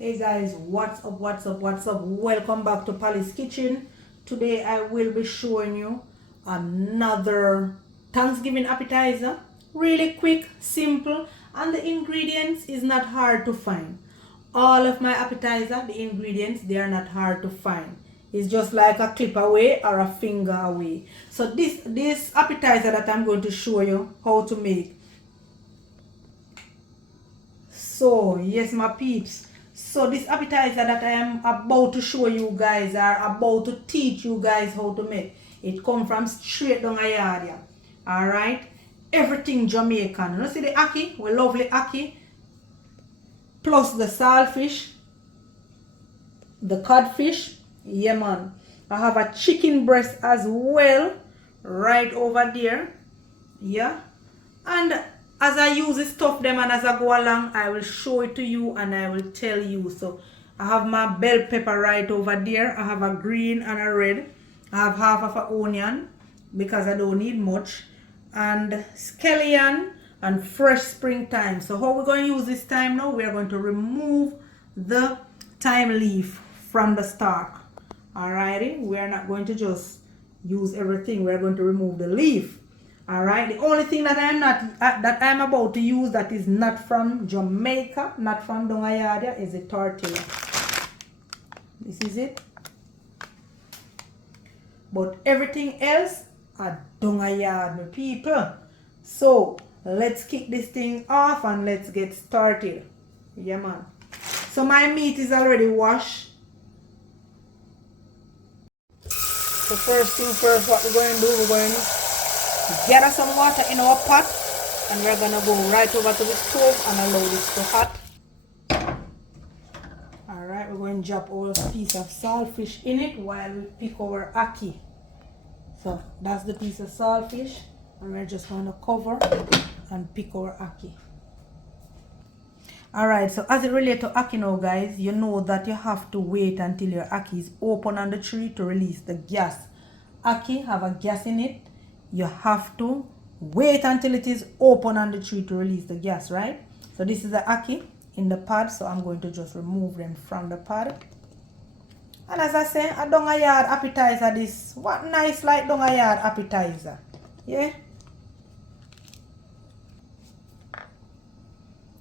Hey guys, what's up, what's up, what's up? Welcome back to Pally's Kitchen. Today I will be showing you another Thanksgiving appetizer. Really quick, simple, and the ingredients is not hard to find. All of my appetizer, the ingredients, they are not hard to find. It's just like a clip away or a finger away. So this appetizer that I'm going to show you how to make. So yes, my peeps, so this appetizer that I am about to show you guys, are about to teach you guys how to make, it come from straight down a yard, yeah. All right, everything Jamaican. You know, see the ackee, we lovely ackee, plus the saltfish, the codfish. Yeah man, I have a chicken breast as well right over there. Yeah, and as I use the stuff them and as I go along, I will show it to you and I will tell you. So I have my bell pepper right over there. I have a green and a red. I have half of an onion because I don't need much, and scallion and fresh springtime. So how we're going to use this thyme now, we are going to remove the thyme leaf from the stalk. Alrighty, we are not going to just use everything. We are going to remove the leaf. All right, the only thing that I'm about to use that is not from Jamaica, not from Dongayadia, is the tortilla. This is it. But everything else are Dongayad, people. So let's kick this thing off and let's get started. Yeah, man. So my meat is already washed. So first thing first, what we're going to do, we're going to gather some water in our pot, and we're gonna go right over to the stove and allow this to hot. Alright, we're going to drop our piece of saltfish in it while we pick our ackee. So that's the piece of saltfish, and we're just going to cover and pick our ackee. Alright, so as it relates to ackee now guys, you know that you have to wait until your ackee is open on the tree to release the gas. Ackee have a gas in it. You have to wait until it is open on the tree to release the gas, right? So this is the ackee in the pod, so I'm going to just remove them from the pod. And as I say, a Dongayard appetizer, this what nice like Dongayard appetizer, yeah.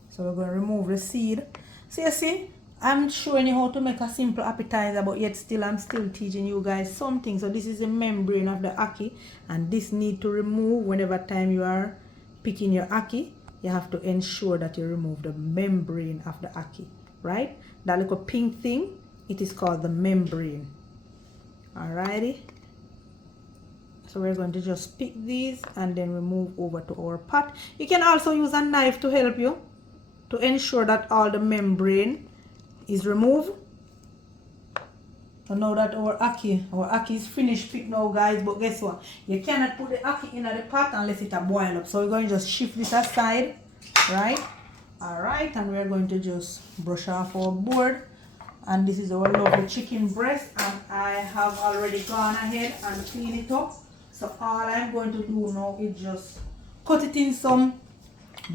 So we're going to remove the seed. So you see, I'm showing you how to make a simple appetizer, but yet still I'm still teaching you guys something. So this is the membrane of the ackee, and this need to remove whenever time you are picking your ackee. You have to ensure that you remove the membrane of the ackee, right? That little pink thing, it is called the membrane. Alrighty. So we're going to just pick these and then we move over to our pot. You can also use a knife to help you to ensure that all the membrane is removed. So now that our ackee is finished picked now guys, but guess what? You cannot put the ackee in the pot unless it boil up. So we're going to just shift this aside, right? Alright, and we're going to just brush off our board. And this is our lovely chicken breast, and I have already gone ahead and cleaned it up. So all I'm going to do now is just cut it in some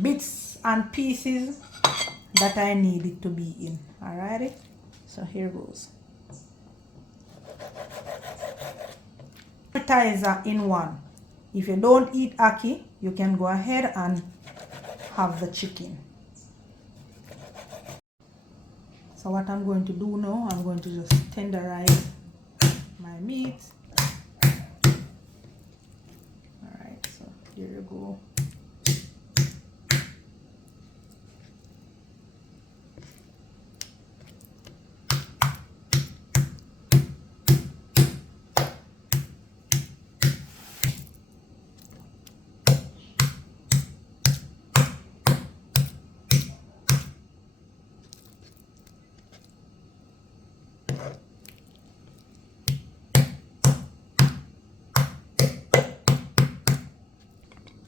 bits and pieces that I need it to be in. Alrighty, so here goes. Appetizer in one. If you don't eat ackee, you can go ahead and have the chicken. So what I'm going to do now, I'm going to just tenderize my meat. Alright, so here you go.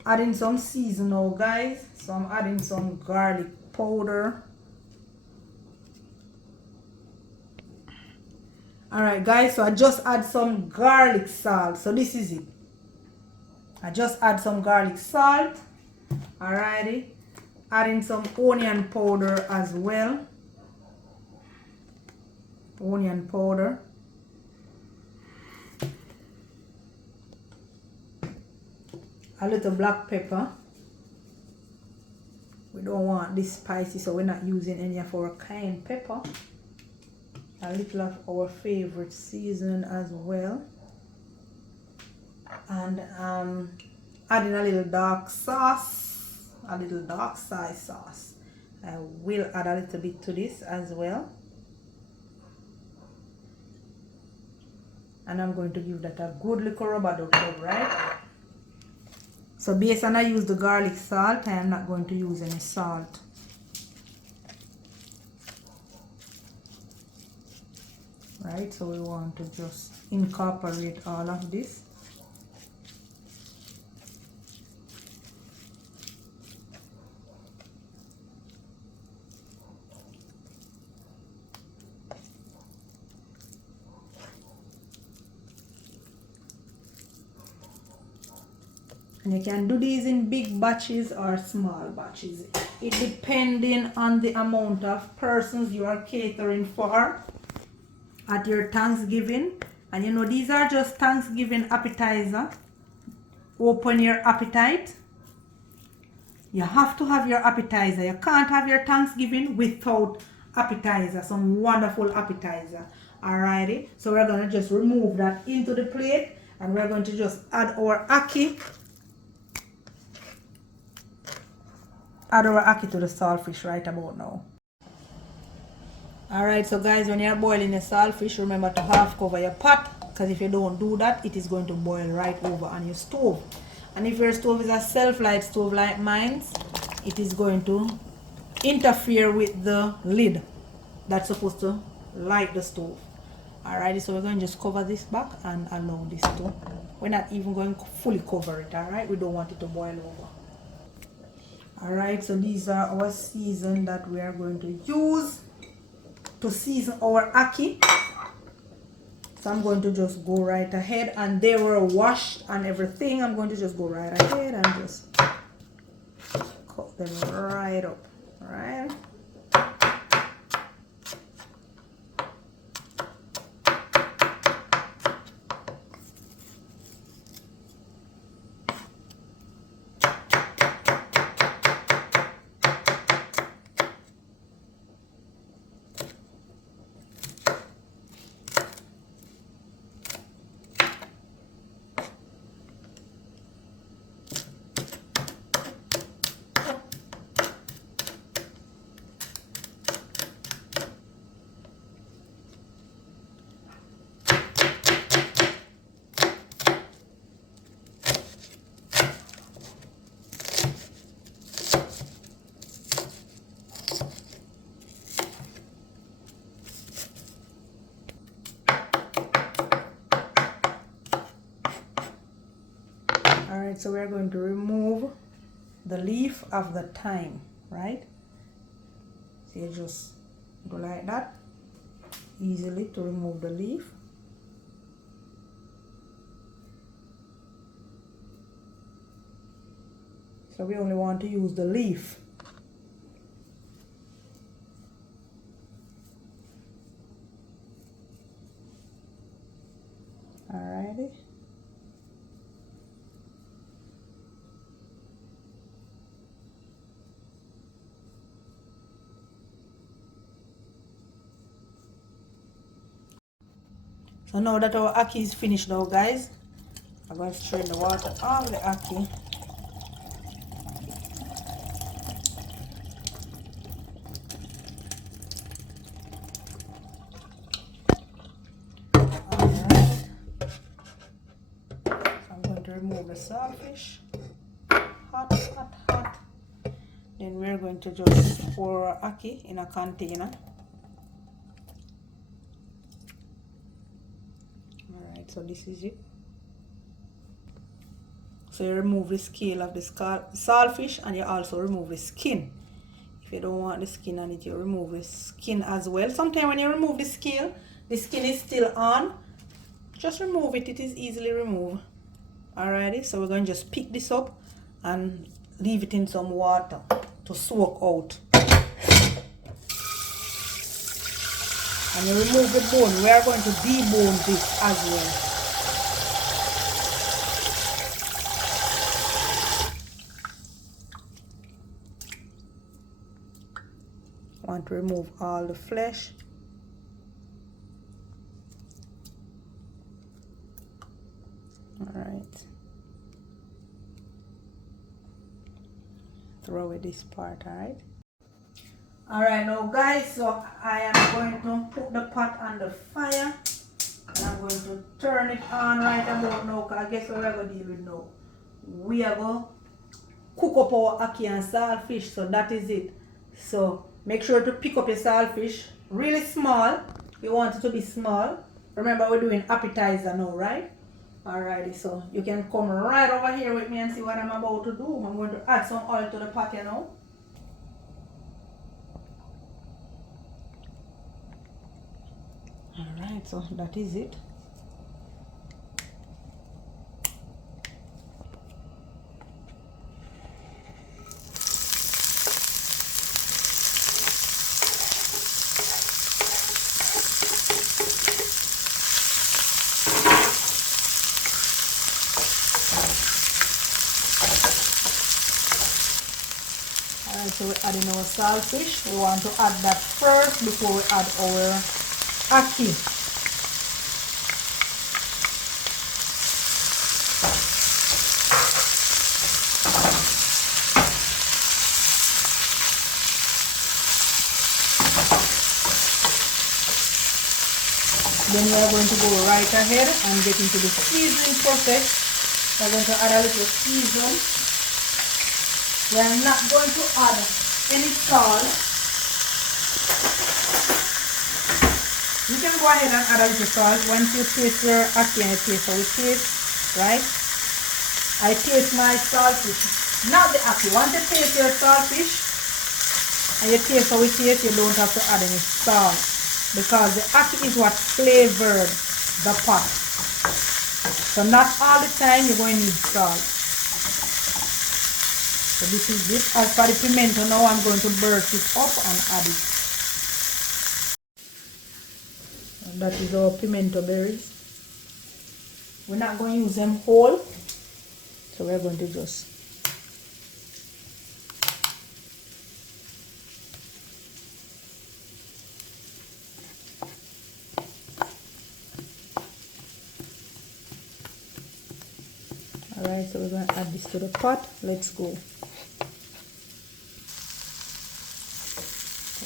Adding some season now guys, so I'm adding some garlic powder. Alright guys, so I just add some garlic salt. So this is it. I just add some garlic salt. Alrighty, adding some onion powder as well. onion powder, a little black pepper. We don't want this spicy, so we're not using any of our cayenne pepper. A little of our favorite seasoning as well, and adding a little dark sauce, a little dark soy sauce. I will add a little bit to this as well, and I'm going to give that a good little rub a dub, right? So based on I use the garlic salt, I am not going to use any salt. Right, so we want to just incorporate all of this. And you can do these in big batches or small batches. It depending on the amount of persons you are catering for at your Thanksgiving. And you know, these are just Thanksgiving appetizer. Open your appetite. You have to have your appetizer. You can't have your Thanksgiving without appetizer. Some wonderful appetizer. Alrighty, so we're going to just remove that into the plate, and we're going to just add our ackee. Add our ackee to the saltfish right about now. Alright, so guys, when you're boiling the saltfish, remember to half cover your pot, because if you don't do that, it is going to boil right over on your stove. And if your stove is a self-light stove like mine, it is going to interfere with the lid that's supposed to light the stove. Alright, so we're going to just cover this back and allow this to, we're not even going to fully cover it. Alright, we don't want it to boil over. Alright, so these are our season that we are going to use to season our ackee. So I'm going to just go right ahead, and they were washed and everything. I'm going to just go right ahead and just cut them right up. Alright. Alright, so we're going to remove the leaf of the thyme, right? So you just go like that, easily to remove the leaf. So we only want to use the leaf. Alrighty. So now that our ackee is finished now, guys, I'm going to strain the water off the ackee. Alright. So I'm going to remove the saltfish. Hot, hot, hot. Then we're going to just pour our ackee in a container. So this is it. So you remove the scale of the saltfish, and you also remove the skin. If you don't want the skin on it, you remove the skin as well. Sometimes when you remove the scale, the skin is still on. Just remove it. It is easily removed. Alrighty, so we're going to just pick this up and leave it in some water to soak out. And you remove the bone. We are going to debone this as well. Want to remove all the flesh. Alright. Throw away this part, alright? Alright now guys, so I am going to put the pot on the fire. And I'm going to turn it on right about now, because I guess what we're going to deal with now. We are going to cook up our ackee and saltfish, so that is it. So make sure to pick up your saltfish really small. You want it to be small. Remember, we're doing appetizer now, right? Alrighty, so you can come right over here with me and see what I'm about to do. I'm going to add some oil to the pot, you know. Alright, so that is it. Alright, so we're adding our saltfish. We want to add that first before we add our ackee. Then we are going to go right ahead and get into the seasoning process. We're going to add a little season. We are not going to add any salt. You can go ahead and add a little salt once you taste your ackee and you taste how it tastes, right? I taste my saltfish, not the ackee. Once you taste your saltfish and you taste how it tastes, you don't have to add any salt, because the ackee is what flavored the pot. So not all the time you're going to need salt. So this is it. As for the pimento, now I'm going to burst it up and add it. And that is our pimento berries. We're not going to use them whole, so we're going to just Alright, so we're going to add this to the pot. Let's go.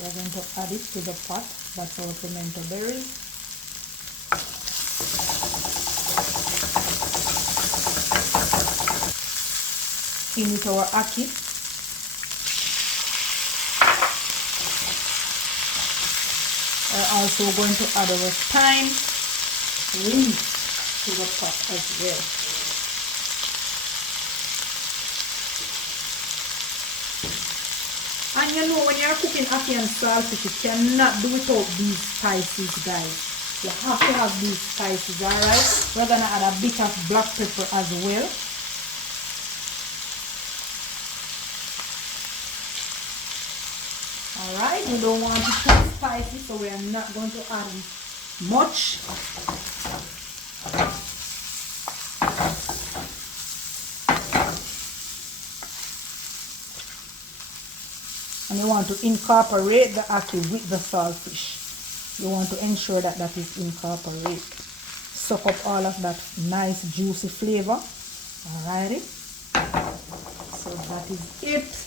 We're going to add it to the pot. That's our pimento berries. In with our ackee. We're also going to add our thyme leaf to the pot as well. And you know, when you're cooking ackee and saltfish, you cannot do without these spices, guys. You have to have these spices, alright? We're going to add a bit of black pepper as well. Alright, we don't want it too spicy, so we are not going to add much. And you want to incorporate the ackee with the saltfish. You want to ensure that that is incorporated. Soak up all of that nice juicy flavor. Alrighty. So that is it.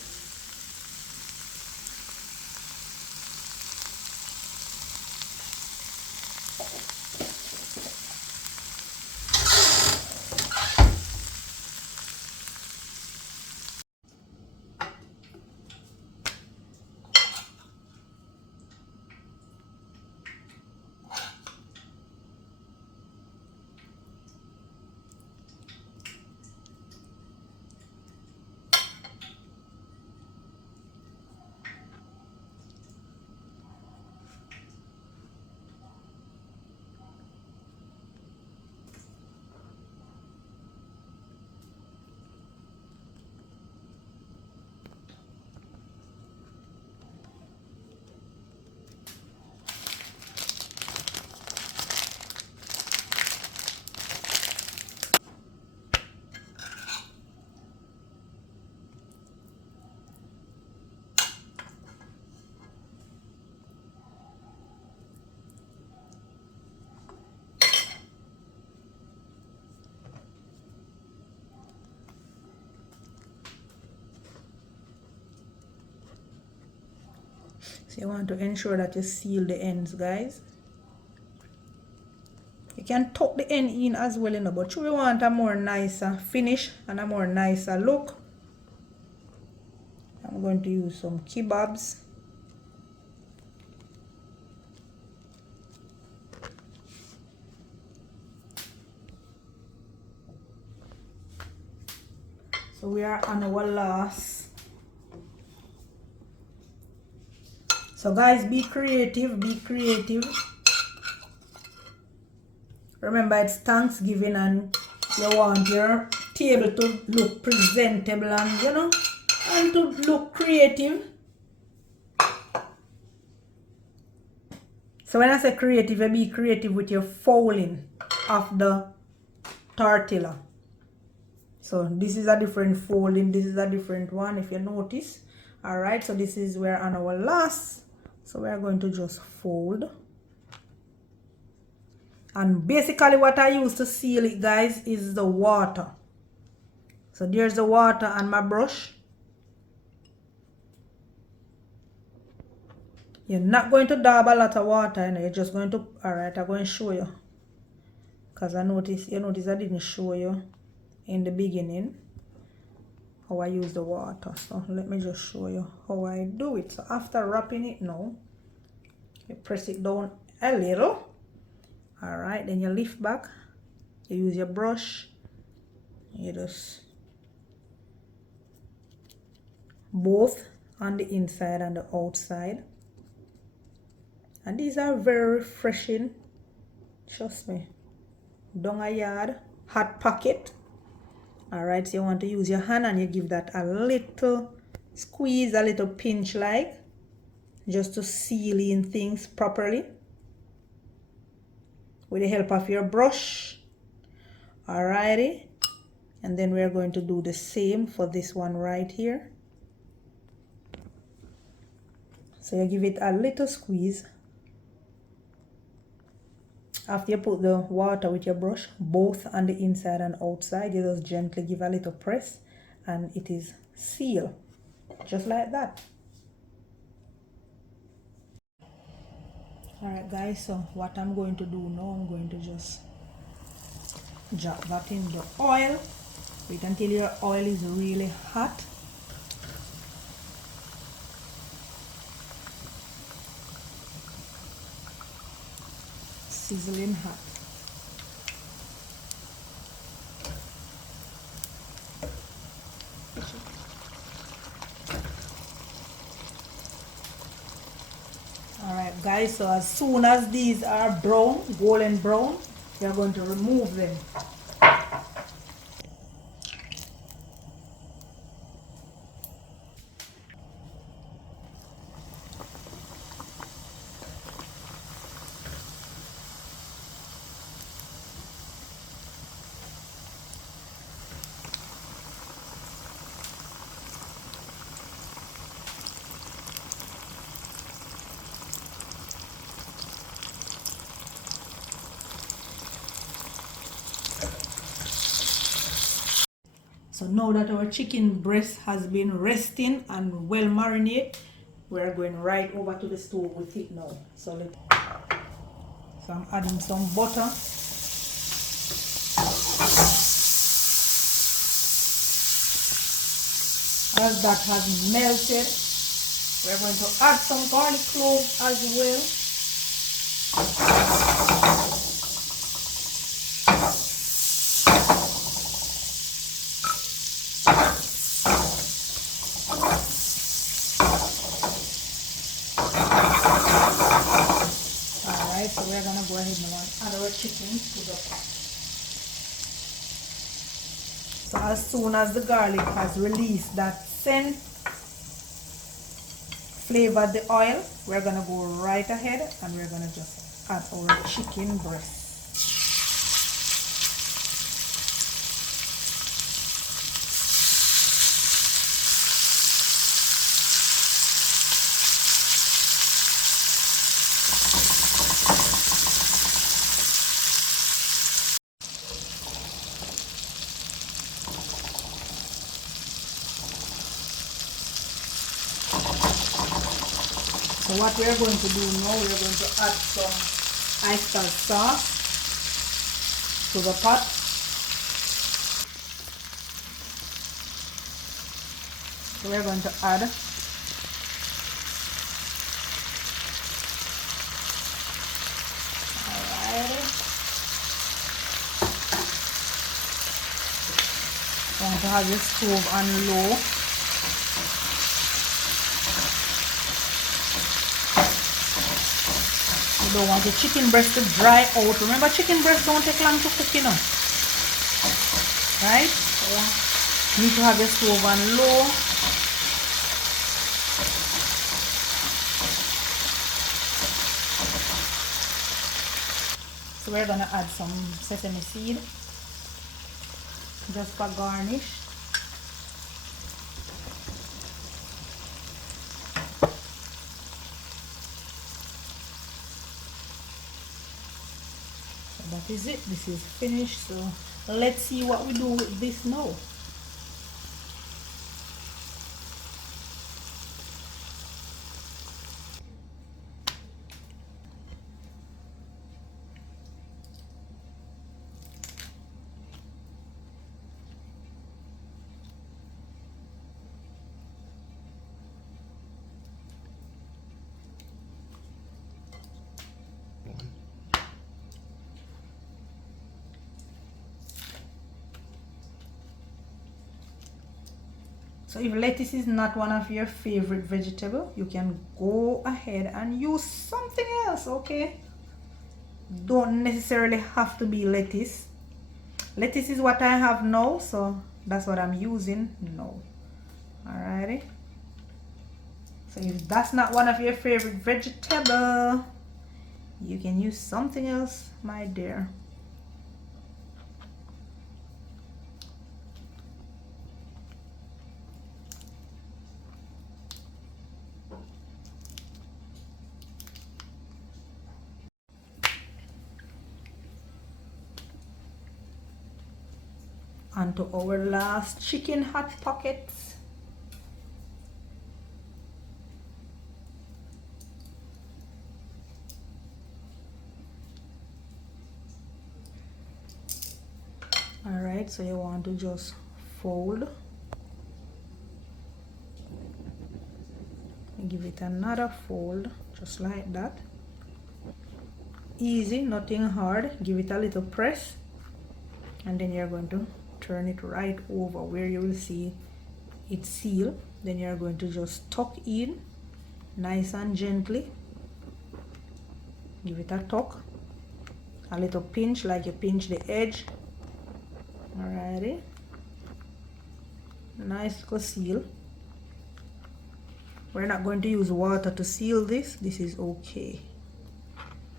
So you want to ensure that you seal the ends, guys. You can tuck the end in as well, you know, but we want a more nicer finish and a more nicer look. I'm going to use some kebabs. So we are on our last. So guys, be creative, be creative. Remember, it's Thanksgiving and you want your table to look presentable and, you know, and to look creative. So when I say creative, you be creative with your folding of the tortilla. So this is a different folding, this is a different one if you notice. Alright, so this is where on our last. So we are going to just fold. And basically what I use to seal it, guys, is the water. So there's the water on my brush. You're not going to dab a lot of water, you know, you're just going to, alright, I'm going to show you. Because you notice I didn't show you in the beginning how I use the water. So let me just show you how I do it. So after wrapping it now, you press it down a little. Alright, then you lift back, you use your brush, you just both on the inside and the outside. And these are very refreshing, trust me. Down a yard, hot pocket. Alright, so you want to use your hand and you give that a little squeeze, a little pinch like, just to seal in things properly with the help of your brush. Alrighty, and then we're going to do the same for this one right here. So you give it a little squeeze. After you put the water with your brush, both on the inside and outside, you just gently give a little press and it is sealed, just like that. Alright guys, so what I'm going to do now, I'm going to just drop that in the oil. Wait until your oil is really hot. Sizzling hot. Alright guys, so as soon as these are brown, golden brown, you're going to remove them. So now that our chicken breast has been resting and well marinated, we're going right over to the stove with it now. So I'm adding some butter. As that has melted, we're going to add some garlic cloves as well. So we're gonna go ahead and add our chicken to the pot. So as soon as the garlic has released that scent, flavored the oil, we're gonna go right ahead and we're gonna just add our chicken breast. So what we are going to do now, we are going to add some oyster sauce to the pot. So we are going to add going to have your stove on low. You don't want your chicken breast to dry out. Remember, chicken breast don't take long to cook, you know. Right? So you need to have your stove on low. So we're gonna add some sesame seed just for garnish. So that is it. This is finished. So let's see what we do with this now. So if lettuce is not one of your favorite vegetable, you can go ahead and use something else, okay? Don't necessarily have to be lettuce. Lettuce is what I have now, so that's what I'm using now. Alrighty. So if that's not one of your favorite vegetable, you can use something else, my dear. And to our last chicken hot pockets. Alright, so you want to just fold. Give it another fold, just like that. Easy, nothing hard. Give it a little press. And then you're going to turn it right over where you will see it seal. Then you're going to just tuck in nice and gently. Give it a tuck, a little pinch like you pinch the edge. Alrighty, nice little seal. We're not going to use water to seal this. This is okay.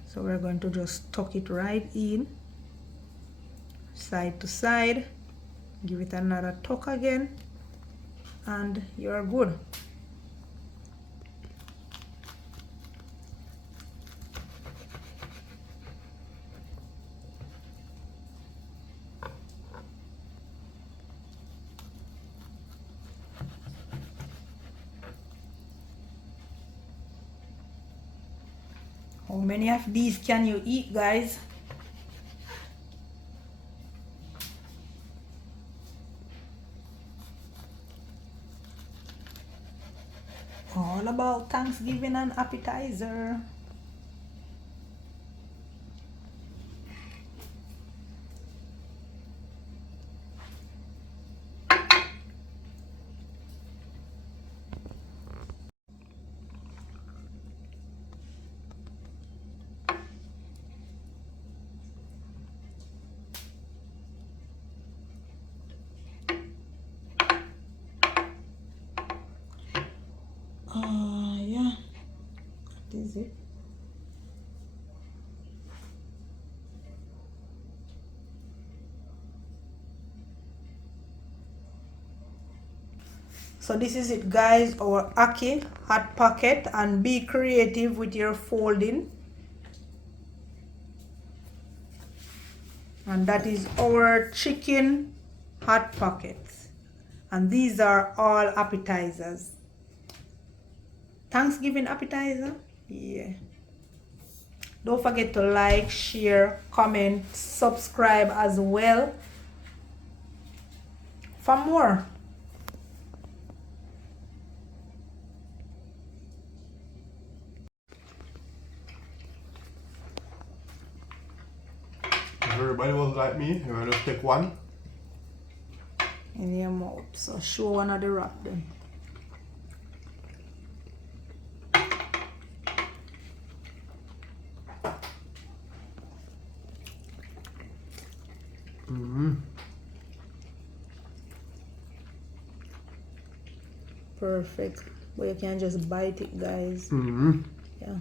So we're going to just tuck it right in, side to side. Give it another tuck again, and you're good. How many of these can you eat, guys? All about Thanksgiving and appetizer. Yeah, that is it. So this is it, guys, our ackee hot pocket, and be creative with your folding. And that is our chicken hot pockets, and these are all appetizers. Thanksgiving appetizer. Yeah. Don't forget to like, share, comment, subscribe as well for more. If everybody was like me, you just take one. In your mouth. So show one of the wrap then. Perfect. But you can just bite it, guys. Yeah.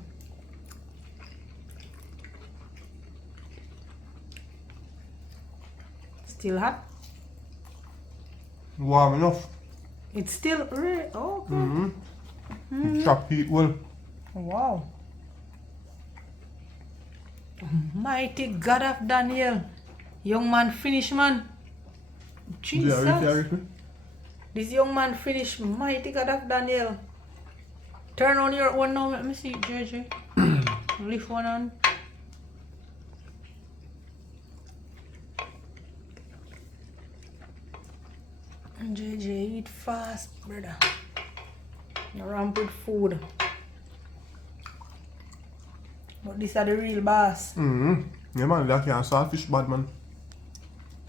Still hot? Warm enough. It's still okay. Chop heat well. Wow. Mighty God of Daniel. Young man finish, man. Jesus. This young man finish. Mighty God of Daniel. Turn on your one now. Let me see, JJ. Lift one on. JJ, eat fast, brother. No ramp with food. But these are the real boss. Yeah man, that can saltfish bad man.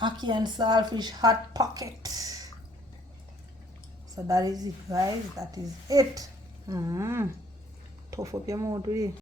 Ackee and saltfish hot pocket. So that is it, guys. That is it. Tough up your mouth today.